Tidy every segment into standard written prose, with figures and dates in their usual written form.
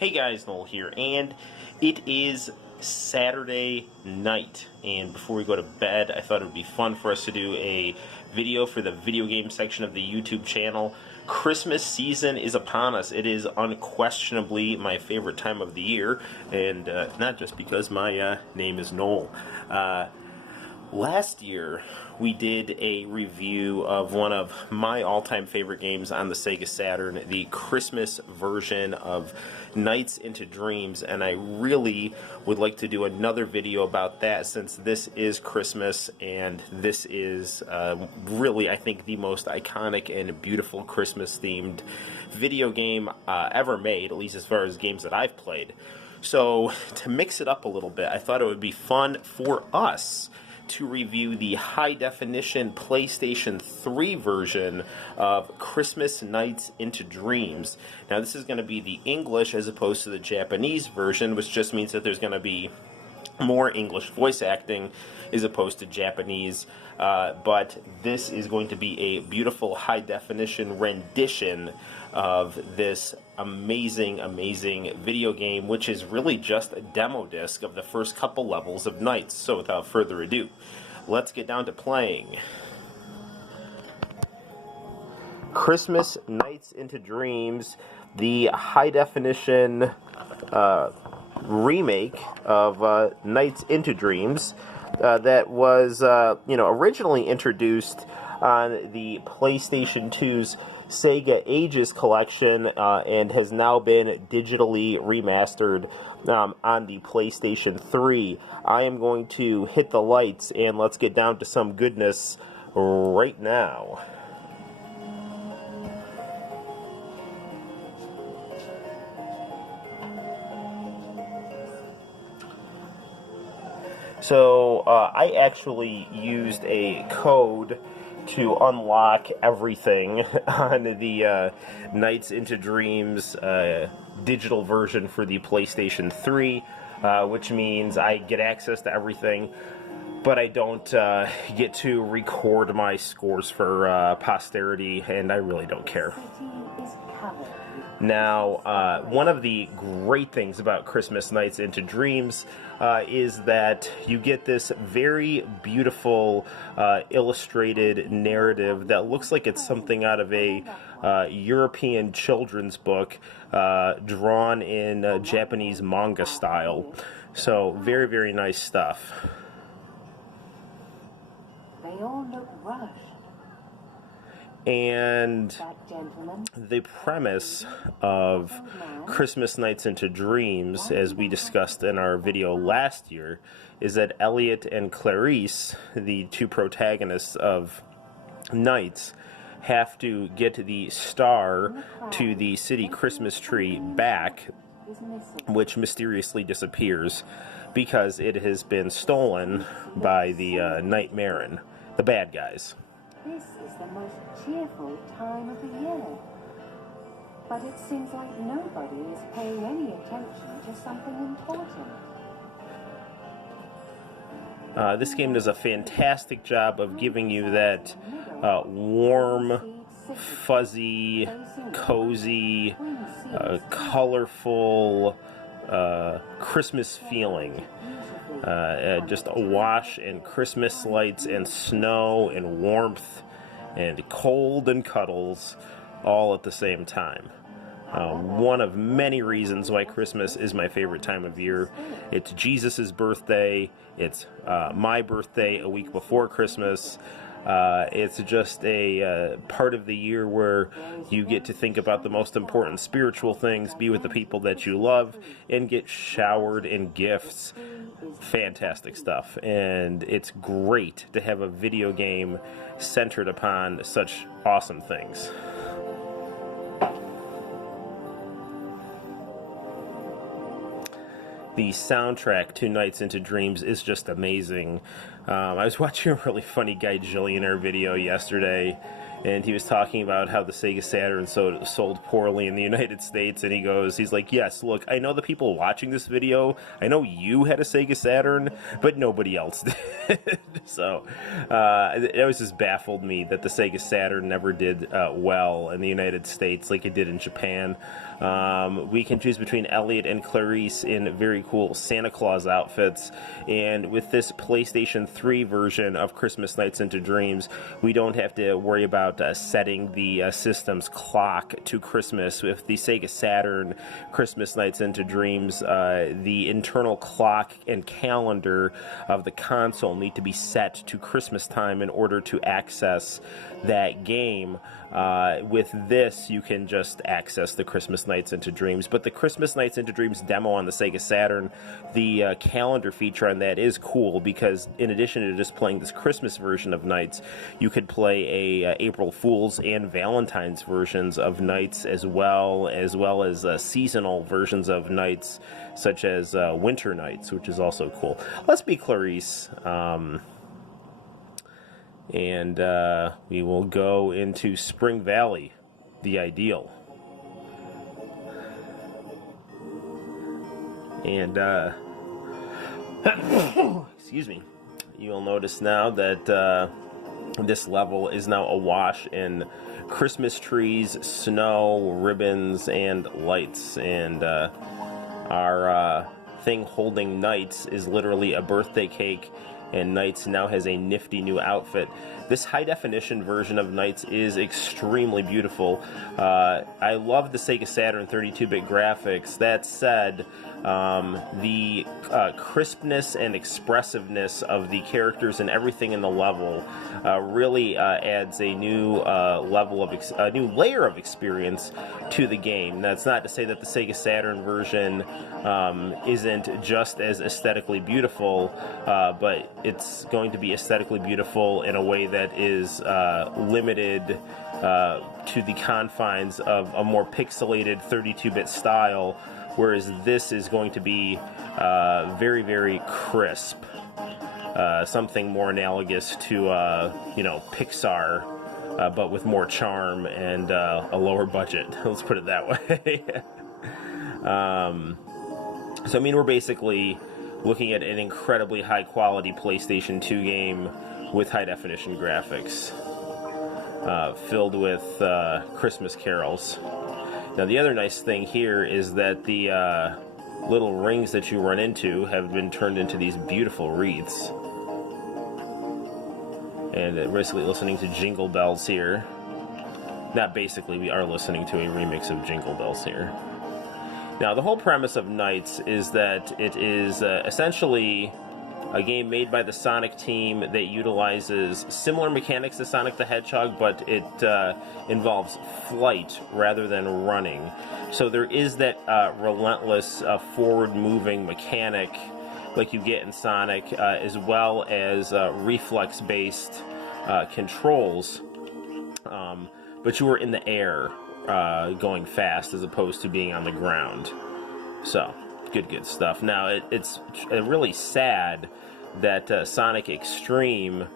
Hey guys, Noel here, and it is Saturday night, and before we go to bed, I thought it would be fun for us to do a video for the video game section of the YouTube channel. Christmas season is upon us. It is unquestionably my favorite time of the year, and not just because my name is Noel. Last year, we did a review of one of my all-time favorite games on the Sega Saturn, the Christmas version of Nights into Dreams, and I really would like to do another video about that since this is Christmas, and this is really, I think, the most iconic and beautiful Christmas-themed video game ever made, at least as far as games that I've played. So, to mix it up a little bit, I thought it would be fun for us to review the high-definition PlayStation 3 version of Christmas Nights into Dreams. Now, this is going to be the English as opposed to the Japanese version, which just means that there's going to be more English voice acting as opposed to Japanese, but this is going to be a beautiful high-definition rendition of this amazing video game, which is really just a demo disc of the first couple levels of Nights. So without further ado, let's get down to playing Christmas Nights into Dreams, the high-definition remake of Nights into Dreams that was originally introduced on the PlayStation 2's Sega Ages collection and has now been digitally remastered on the PlayStation 3. I am going to hit the lights and let's get down to some goodness right now. So I actually used a code to unlock everything on the Nights into Dreams digital version for the PlayStation 3, which means I get access to everything, but I don't get to record my scores for posterity, and I really don't care. Now, one of the great things about Christmas Nights into Dreams is that you get this very beautiful illustrated narrative that looks like it's something out of a European children's book drawn in Japanese manga style. So, very, very nice stuff. They all look rushed. And the premise of Christmas Nights into Dreams, as we discussed in our video last year, is that Elliot and Clarice, the two protagonists of Nights, have to get the star to the city Christmas tree back, which mysteriously disappears because it has been stolen by the Nightmarin, the bad guys. This is the most cheerful time of the year. But it seems like nobody is paying any attention to something important. This game does a fantastic job of giving you that warm, fuzzy, cozy, colorful Christmas feeling. Just awash in Christmas lights and snow and warmth and cold and cuddles all at the same time. One of many reasons why Christmas is my favorite time of year. It's Jesus' birthday. It's my birthday a week before Christmas. It's just a part of the year where you get to think about the most important spiritual things, be with the people that you love, and get showered in gifts. Fantastic stuff, and it's great to have a video game centered upon such awesome things. The soundtrack to Nights into Dreams is just amazing. I was watching a really funny Guy Jillionaire video yesterday, and he was talking about how the Sega Saturn sold poorly in the United States, and he's like, yes, look, I know the people watching this video, I know you had a Sega Saturn, but nobody else did. So, it always just baffled me that the Sega Saturn never did well in the United States like it did in Japan. We can choose between Elliot and Clarice in very cool Santa Claus outfits. And with this PlayStation 3 version of Christmas Nights into Dreams, we don't have to worry about setting the system's clock to Christmas. With the Sega Saturn Christmas Nights into Dreams, the internal clock and calendar of the console need to be set to Christmas time in order to access that game. With this, you can just access the Christmas Nights into Dreams. But the Christmas Nights into Dreams demo on the Sega Saturn, the calendar feature on that is cool, because in addition to just playing this Christmas version of Nights, you could play a April Fool's and Valentine's versions of Nights, as well as seasonal versions of Nights, such as Winter Nights, which is also cool. Let's be Clarice. And we will go into Spring Valley, the ideal. And, excuse me, you'll notice now that this level is now awash in Christmas trees, snow, ribbons, and lights. And our thing holding Nights is literally a birthday cake, and Nights now has a nifty new outfit. This high-definition version of Nights is extremely beautiful. I love the Sega Saturn 32-bit graphics. That said, the crispness and expressiveness of the characters and everything in the level really adds a new a new layer of experience to the game. That's not to say that the Sega Saturn version isn't just as aesthetically beautiful, but it's going to be aesthetically beautiful in a way that is limited to the confines of a more pixelated 32-bit style, whereas this is going to be very, very crisp. Something more analogous to, Pixar, but with more charm and a lower budget. Let's put it that way. So, I mean, we're basically looking at an incredibly high-quality PlayStation 2 game with high-definition graphics, filled with Christmas carols. Now, the other nice thing here is that the little rings that you run into have been turned into these beautiful wreaths. And basically listening to Jingle Bells here. Not basically, we are listening to a remix of Jingle Bells here. Now, the whole premise of Nights is that it is essentially a game made by the Sonic team that utilizes similar mechanics to Sonic the Hedgehog, but it involves flight rather than running. So there is that relentless forward-moving mechanic like you get in Sonic, as well as reflex-based controls, but you are in the air going fast as opposed to being on the ground. So, good stuff. Now, it's really sad that Sonic Extreme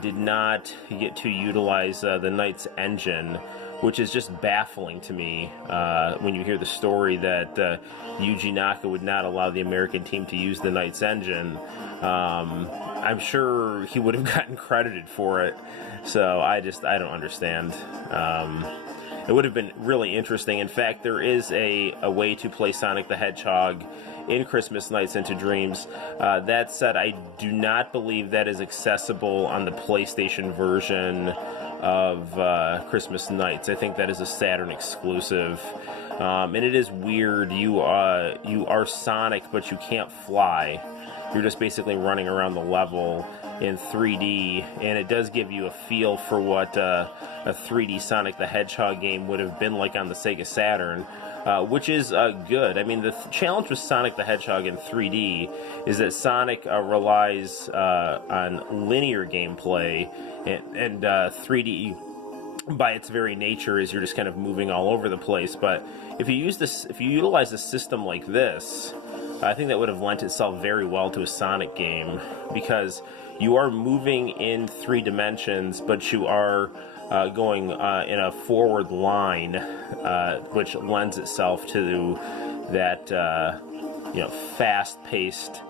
did not get to utilize the Nights engine, which is just baffling to me when you hear the story that Yuji Naka would not allow the American team to use the Nights engine. I'm sure he would have gotten credited for it, so I don't understand. It would have been really interesting. In fact, there is a way to play Sonic the Hedgehog in Christmas Nights into Dreams. That said, I do not believe that is accessible on the PlayStation version of Christmas Nights. I think that is a Saturn exclusive. And it is weird. You are Sonic, but you can't fly. You're just basically running around the level in 3D, and it does give you a feel for what a 3D Sonic the Hedgehog game would have been like on the Sega Saturn, which is good. I mean, the challenge with Sonic the Hedgehog in 3D is that Sonic relies on linear gameplay, and 3D, by its very nature, is you're just kind of moving all over the place. But if you utilize a system like this, I think that would have lent itself very well to a Sonic game, because you are moving in 3 dimensions, but you are going in a forward line, which lends itself to that fast-paced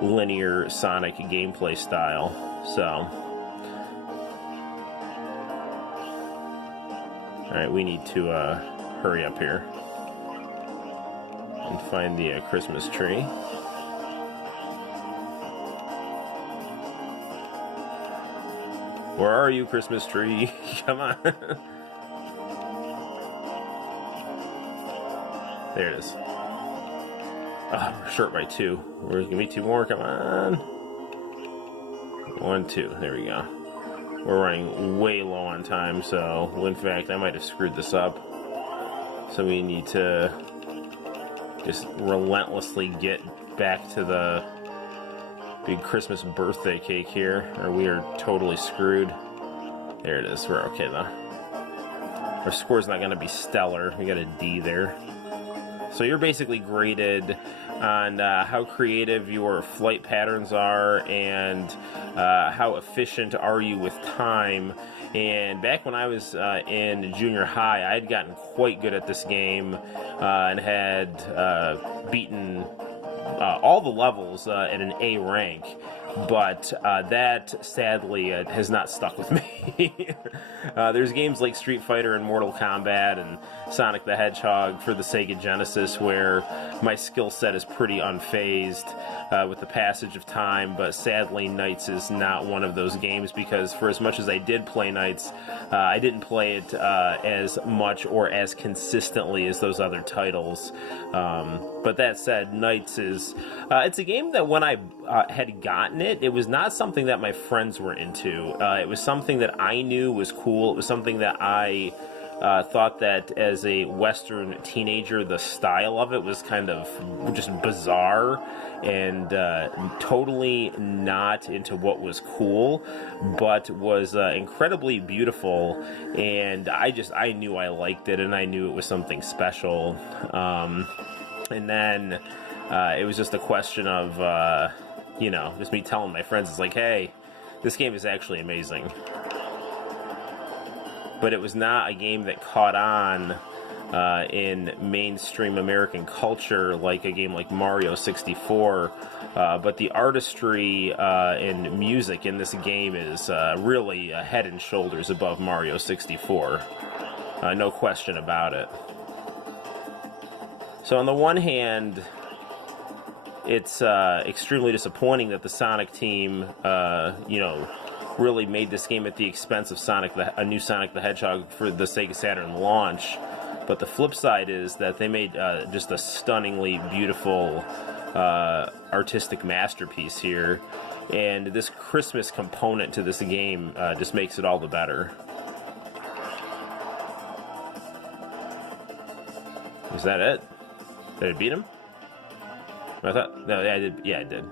linear Sonic gameplay style. So, all right, we need to hurry up here. and find the Christmas tree. Where are you, Christmas tree? Come on. There it is. Oh, we're short by 2. We're gonna be 2 more. Come on. 1, 2. There we go. We're running way low on time, so in fact, I might have screwed this up. So we need to just relentlessly get back to the big Christmas birthday cake here, or we are totally screwed. There it is. We're okay though. Our score's not going to be stellar. We got a D there. So you're basically graded on how creative your flight patterns are and how efficient are you with time. And back when I was in junior high, I had gotten quite good at this game and had beaten all the levels at an A rank. But that, sadly, has not stuck with me. There's games like Street Fighter and Mortal Kombat and Sonic the Hedgehog for the Sega Genesis where my skill set is pretty unfazed with the passage of time, but sadly Knights is not one of those games because for as much as I did play Knights, I didn't play it as much or as consistently as those other titles. But that said, Knights is... it's a game that when I had gotten it was not something that my friends were into. It was something that I knew was cool. It was something that I thought that as a Western teenager, the style of it was kind of just bizarre and totally not into what was cool, but was incredibly beautiful. And I knew I liked it, and I knew it was something special. And then it was just a question of, just me telling my friends, it's like, hey, this game is actually amazing. But it was not a game that caught on in mainstream American culture like a game like Mario 64. But the artistry and music in this game is really head and shoulders above Mario 64. No question about it. So on the one hand, it's extremely disappointing that the Sonic team, really made this game at the expense of a new Sonic the Hedgehog for the Sega Saturn launch. But the flip side is that they made just a stunningly beautiful artistic masterpiece here. And this Christmas component to this game just makes it all the better. Is that it? Did I beat him? I thought... No, yeah, I did. Yeah, I did.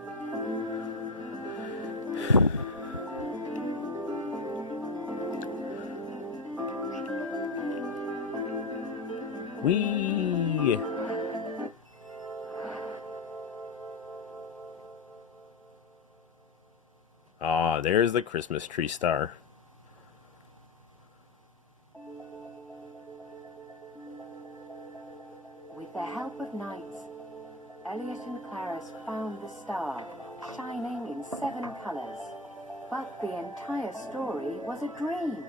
Whee! Ah, there's the Christmas tree star. With the help of Knights, Elliot and Clarice found the star, shining in 7 colors. But the entire story was a dream.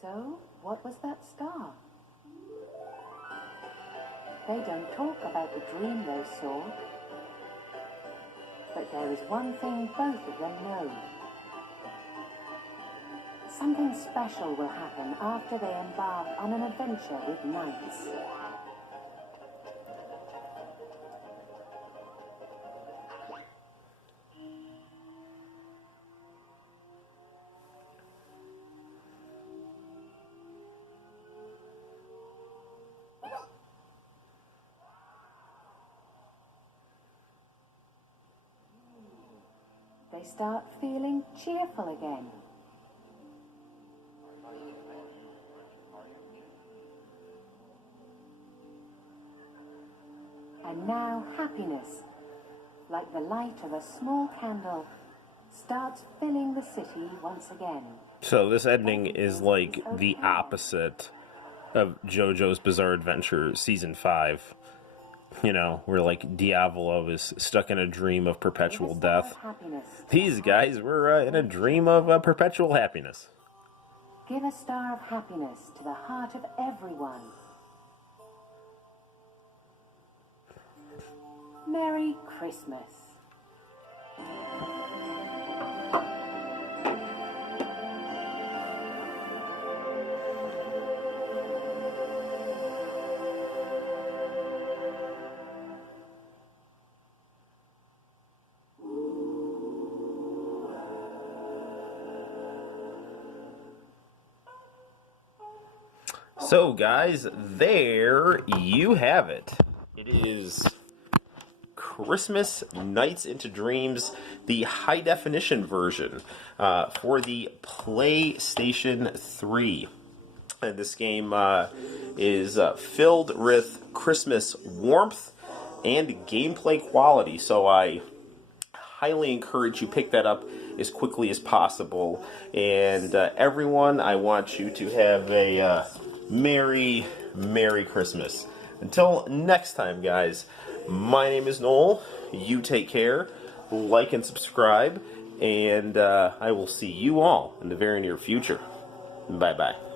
So, what was that star? They don't talk about the dream they saw. But there is one thing both of them know. Something special will happen after they embark on an adventure with Knights. They start feeling cheerful again. And now happiness, like the light of a small candle, starts filling the city once again. So this ending is like the opposite of JoJo's Bizarre Adventure Season 5. Where like Diavolo is stuck in a dream of perpetual death. These guys were in a dream of perpetual happiness. Give a star of happiness to the heart of everyone. Merry Christmas. So, guys, there you have it. It is Christmas Nights into Dreams, the high-definition version for the PlayStation 3. And this game is filled with Christmas warmth and gameplay quality, so I highly encourage you pick that up as quickly as possible. And everyone, I want you to have a Merry Christmas. Until next time, guys, my name is Noel. You take care, like and subscribe, and I will see you all in the very near future. Bye-bye.